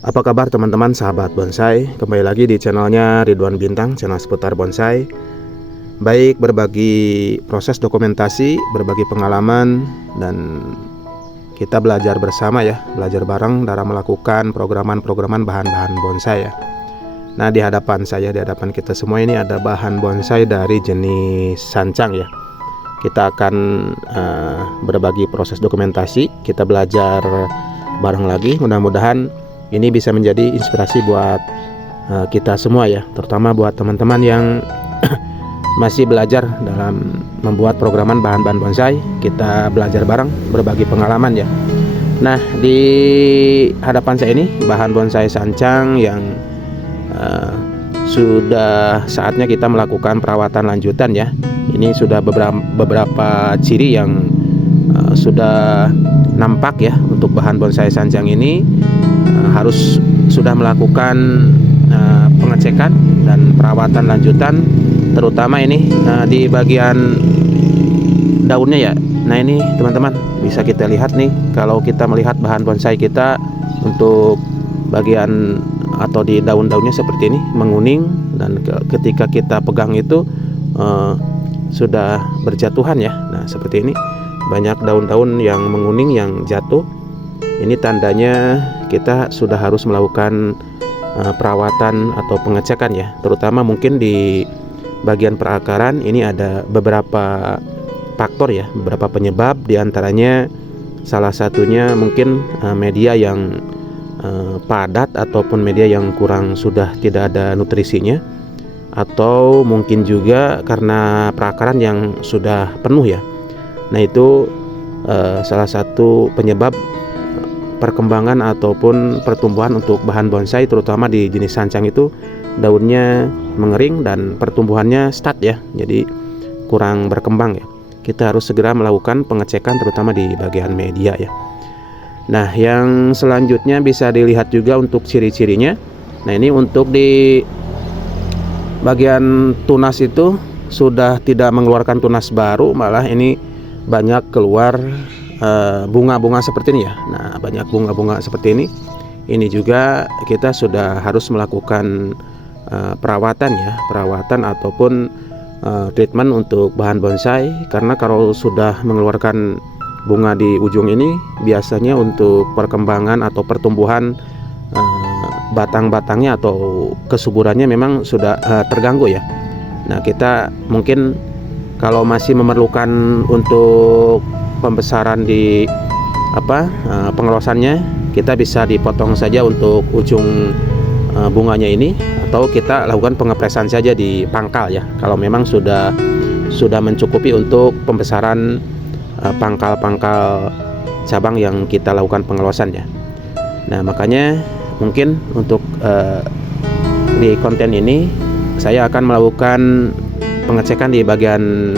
Apa kabar teman-teman sahabat bonsai? Kembali lagi di channelnya Ridwan Bintang, channel seputar bonsai. Baik berbagi proses dokumentasi, berbagi pengalaman, dan kita belajar bersama ya, belajar bareng dalam melakukan programan bahan-bahan bonsai ya. Nah, di hadapan saya, di hadapan kita semua ini ada bahan bonsai dari jenis sancang ya. Kita akan berbagi proses dokumentasi, kita belajar bareng lagi. Mudah-mudahan ini bisa menjadi inspirasi buat kita semua ya, terutama buat teman-teman yang masih belajar dalam membuat programan bahan-bahan bonsai. Kita belajar bareng, berbagi pengalaman ya. Nah, di hadapan saya ini bahan bonsai sancang yang sudah saatnya kita melakukan perawatan lanjutan ya. Ini sudah beberapa ciri yang sudah nampak ya. Untuk bahan bonsai sancang ini harus sudah melakukan pengecekan dan perawatan lanjutan, terutama ini di bagian daunnya ya. Nah, ini teman-teman bisa kita lihat nih, kalau kita melihat bahan bonsai kita untuk bagian atau di daun-daunnya seperti ini menguning, dan ketika kita pegang itu sudah berjatuhan ya. Nah, seperti ini banyak daun-daun yang menguning yang jatuh. Ini tandanya kita sudah harus melakukan perawatan atau pengecekan ya, terutama mungkin di bagian perakaran. Ini ada beberapa faktor ya, beberapa penyebab, diantaranya salah satunya mungkin media yang padat ataupun media yang kurang, sudah tidak ada nutrisinya, atau mungkin juga karena perakaran yang sudah penuh ya. Nah, itu salah satu penyebab perkembangan ataupun pertumbuhan untuk bahan bonsai, terutama di jenis sancang itu daunnya mengering dan pertumbuhannya stuck ya, jadi kurang berkembang ya. Kita harus segera melakukan pengecekan terutama di bagian media ya. Nah, yang selanjutnya bisa dilihat juga untuk ciri-cirinya. Nah, ini untuk di bagian tunas itu sudah tidak mengeluarkan tunas baru, malah ini banyak keluar bunga-bunga seperti ini ya. Nah, banyak bunga-bunga seperti ini. Ini juga kita sudah harus melakukan perawatan ya, perawatan ataupun treatment untuk bahan bonsai, karena kalau sudah mengeluarkan bunga di ujung ini, biasanya untuk perkembangan atau pertumbuhan batang-batangnya atau kesuburannya memang sudah terganggu ya. Nah, kita mungkin kalau masih memerlukan untuk pembesaran di pengelosannya, kita bisa dipotong saja untuk ujung bunganya ini, atau kita lakukan pengepresan saja di pangkal ya, kalau memang sudah mencukupi untuk pembesaran pangkal-pangkal cabang yang kita lakukan pengelosan ya. Nah, makanya mungkin untuk di konten ini saya akan melakukan pengecekan di bagian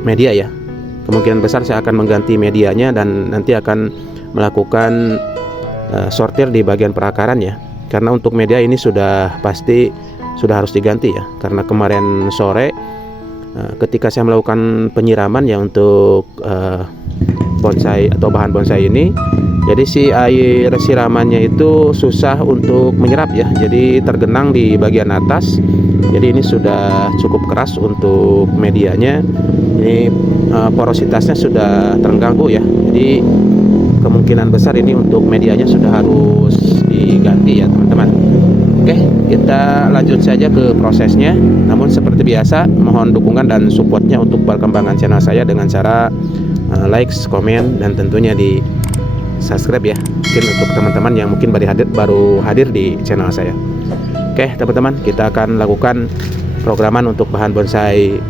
media ya. Kemungkinan besar saya akan mengganti medianya dan nanti akan melakukan sortir di bagian perakaran ya. Karena untuk media ini sudah pasti sudah harus diganti ya. Karena kemarin sore ketika saya melakukan penyiraman ya untuk bonsai atau bahan bonsai ini, jadi si air siramannya itu susah untuk menyerap ya. Jadi tergenang di bagian atas. Jadi ini sudah cukup keras untuk medianya. Ini porositasnya sudah terganggu ya. Jadi kemungkinan besar ini untuk medianya sudah harus diganti ya teman-teman. Oke, kita lanjut saja ke prosesnya. Namun seperti biasa, mohon dukungan dan supportnya untuk perkembangan channel saya dengan cara likes, komen, dan tentunya di subscribe ya. Mungkin untuk teman-teman yang mungkin baru hadir di channel saya. Oke teman-teman, kita akan lakukan programan untuk bahan bonsai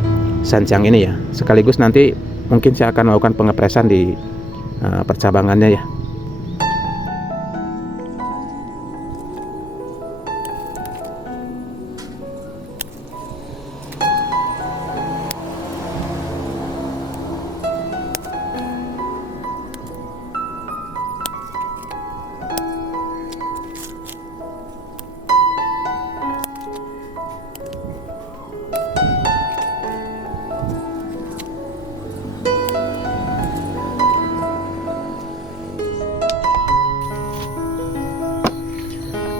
sancang ini ya. Sekaligus nanti mungkin saya akan melakukan pengepresan di percabangannya ya.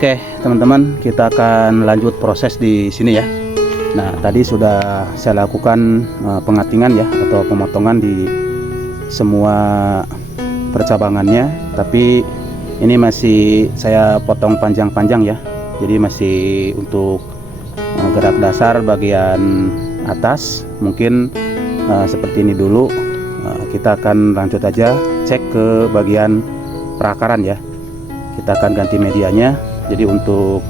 Oke, teman-teman, kita akan lanjut proses di sini ya. Nah, tadi sudah saya lakukan pengatingan ya atau pemotongan di semua percabangannya, tapi ini masih saya potong panjang-panjang ya. Jadi masih untuk gerak dasar bagian atas mungkin seperti ini dulu. Kita akan lanjut aja cek ke bagian perakaran ya. Kita akan ganti medianya. Jadi untuk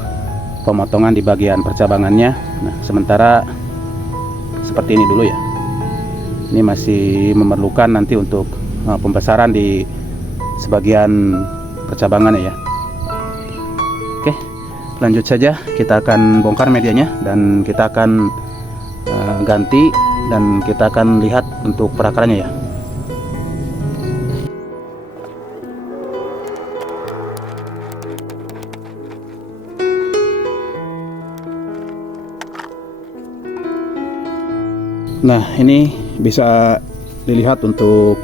pemotongan di bagian percabangannya, nah sementara seperti ini dulu ya. Ini masih memerlukan nanti untuk pembesaran di sebagian percabangannya ya. Oke, lanjut saja, kita akan bongkar medianya dan kita akan ganti dan kita akan lihat untuk perakarannya ya. Nah, ini bisa dilihat untuk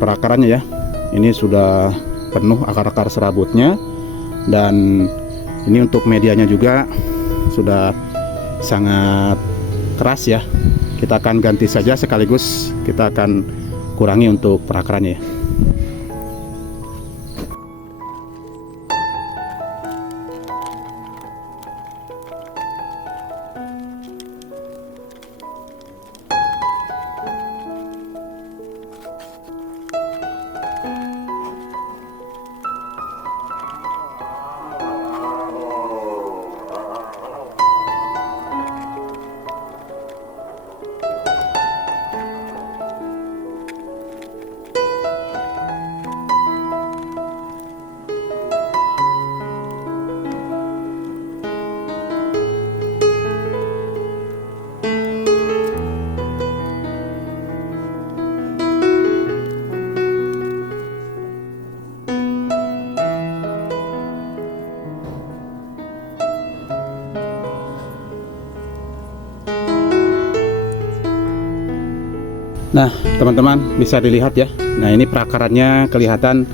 perakarannya ya. Ini sudah penuh akar-akar serabutnya, dan ini untuk medianya juga sudah sangat keras ya. Kita akan ganti saja sekaligus kita akan kurangi untuk perakarannya ya. Nah, teman-teman bisa dilihat ya. Nah, ini perakarannya kelihatan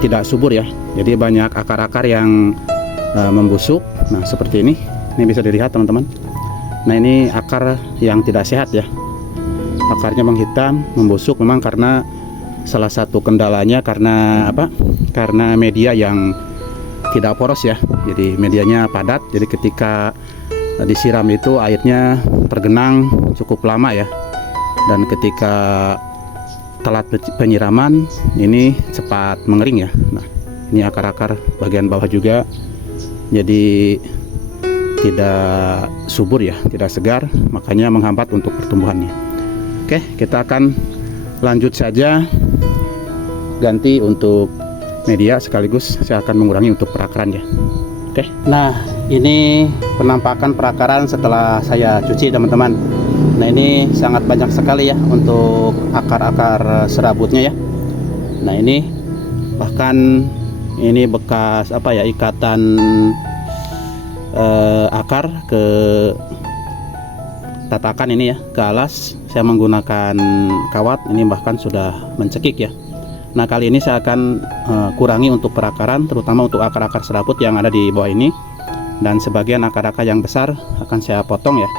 tidak subur ya. Jadi banyak akar-akar yang membusuk. Nah, seperti ini. Ini bisa dilihat teman-teman. Nah, ini akar yang tidak sehat ya. Akarnya menghitam, membusuk memang karena salah satu kendalanya karena apa? Karena media yang tidak poros ya. Jadi medianya padat. Jadi ketika disiram itu airnya tergenang cukup lama ya. Dan ketika telat penyiraman ini cepat mengering ya. Nah, ini akar-akar bagian bawah juga jadi tidak subur ya, tidak segar, makanya menghambat untuk pertumbuhannya. Oke, kita akan lanjut saja ganti untuk media sekaligus saya akan mengurangi untuk perakaran ya. Oke, nah ini penampakan perakaran setelah saya cuci teman-teman. Nah, ini sangat banyak sekali ya untuk akar-akar serabutnya ya. Nah, ini bahkan ini bekas apa ya, ikatan akar ke tatakan ini ya, ke alas. Saya menggunakan kawat, ini bahkan sudah mencekik ya. Nah, kali ini saya akan kurangi untuk perakaran, terutama untuk akar-akar serabut yang ada di bawah ini, dan sebagian akar-akar yang besar akan saya potong ya,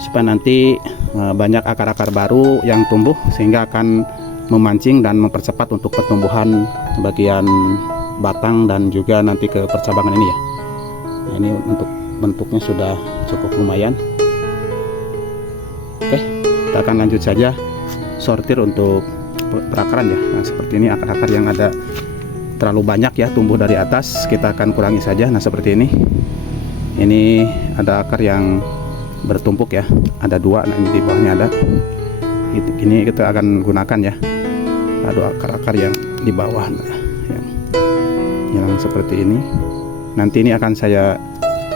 supaya nanti banyak akar-akar baru yang tumbuh sehingga akan memancing dan mempercepat untuk pertumbuhan bagian batang dan juga nanti ke percabangan ini ya. Nah, ini untuk bentuknya sudah cukup lumayan. Oke, kita akan lanjut saja sortir untuk perakaran ya. Nah, seperti ini akar-akar yang ada terlalu banyak ya tumbuh dari atas, kita akan kurangi saja. Nah, seperti ini. Ini ada akar yang bertumpuk ya, ada dua. Nah, ini di bawahnya ada. Ini kita akan gunakan ya. Ada akar-akar yang di bawah, nah, yang seperti ini. Nanti ini akan saya,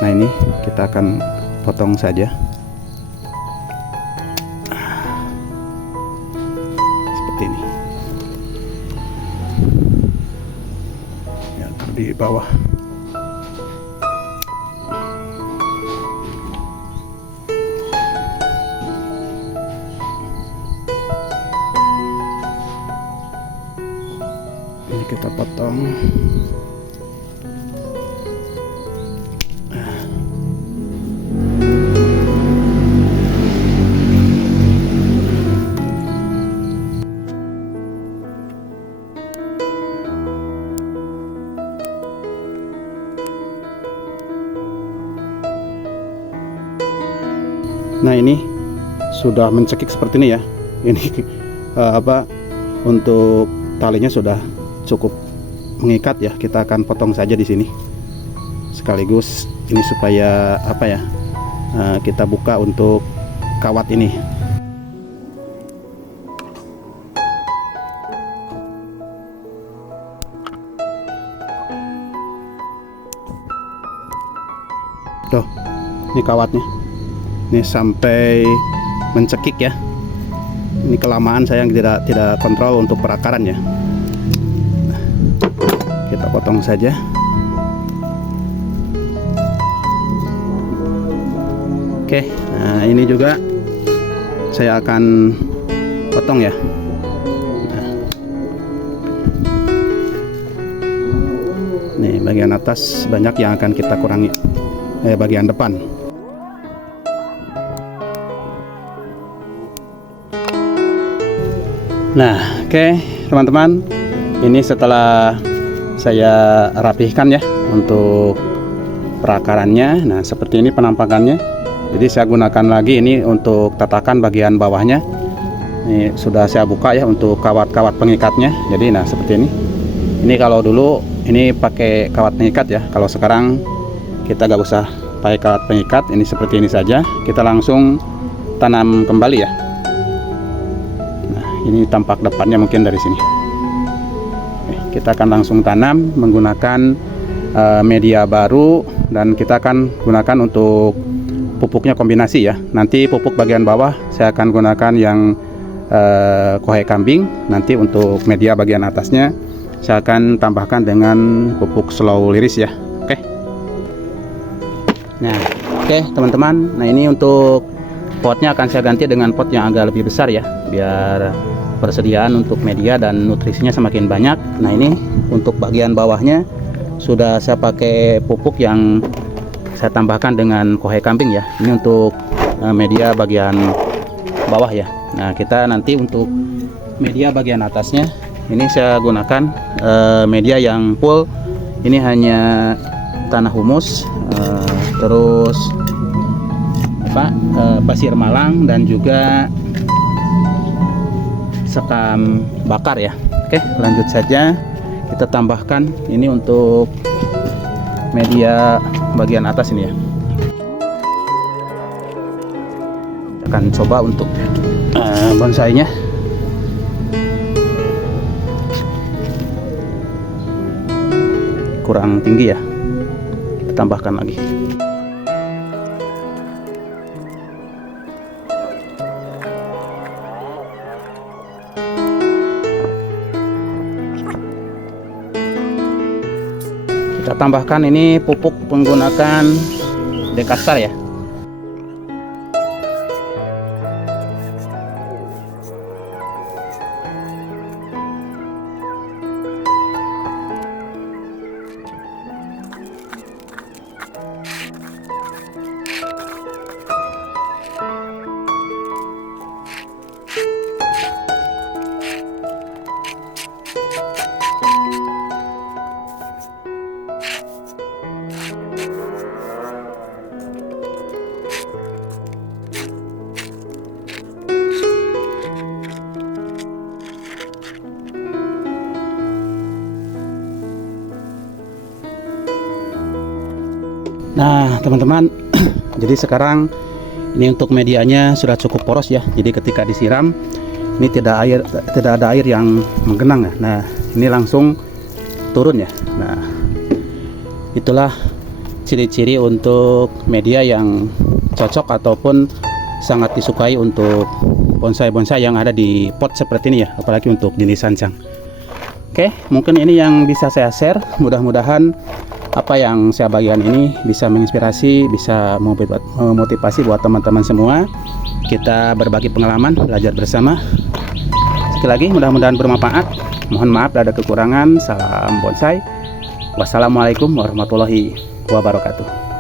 nah ini kita akan potong saja. Seperti ini. Ya, di bawah. Kita potong. Nah ini sudah mencekik seperti ini ya. Ini untuk talinya sudah cukup mengikat ya. Kita akan potong saja di sini. Sekaligus ini supaya kita buka untuk kawat ini. Tuh, ini kawatnya. Ini sampai mencekik ya. Ini kelamaan saya yang tidak kontrol untuk perakaran ya. Kita potong saja. Oke, nah ini juga saya akan potong ya. Nih bagian atas banyak yang akan kita kurangi. Bagian depan. Nah, oke teman-teman, ini setelah saya rapihkan ya untuk perakarannya. Nah, seperti ini penampakannya. Jadi saya gunakan lagi ini untuk tatakan bagian bawahnya. Ini sudah saya buka ya untuk kawat-kawat pengikatnya. Jadi nah seperti ini. Ini kalau dulu ini pakai kawat pengikat ya. Kalau sekarang kita gak usah pakai kawat pengikat, ini seperti ini saja. Kita langsung tanam kembali ya. Nah, ini tampak depannya mungkin dari sini. Oke, kita akan langsung tanam menggunakan media baru, dan kita akan gunakan untuk pupuknya kombinasi ya. Nanti pupuk bagian bawah saya akan gunakan yang kohe kambing. Nanti untuk media bagian atasnya saya akan tambahkan dengan pupuk slow liris ya. Oke. Nah, oke teman-teman. Nah, ini untuk potnya akan saya ganti dengan pot yang agak lebih besar ya, biar persediaan untuk media dan nutrisinya semakin banyak. Nah, ini untuk bagian bawahnya sudah saya pakai pupuk yang saya tambahkan dengan kohe kambing ya. Ini untuk media bagian bawah ya. Nah, kita nanti untuk media bagian atasnya ini saya gunakan media yang full. Ini hanya tanah humus, terus pasir malang, dan juga sekam bakar ya. Oke, lanjut saja. Kita tambahkan ini untuk media bagian atas ini ya. Akan coba untuk bonsainya. Kurang tinggi ya, kita tambahkan lagi. Kita tambahkan ini pupuk menggunakan Dekastar ya. Nah teman-teman, jadi sekarang ini untuk medianya sudah cukup poros ya. Jadi ketika disiram ini tidak ada air yang menggenang ya. Nah ini langsung turun ya. Nah itulah ciri-ciri untuk media yang cocok ataupun sangat disukai untuk bonsai-bonsai yang ada di pot seperti ini ya, apalagi untuk jenis sancang. Oke, mungkin ini yang bisa saya share. Mudah-mudahan apa yang saya bagikan ini bisa menginspirasi, bisa memotivasi buat teman-teman semua. Kita berbagi pengalaman, belajar bersama. Sekali lagi mudah-mudahan bermanfaat. Mohon maaf ada kekurangan. Salam bonsai. Wassalamualaikum warahmatullahi wabarakatuh.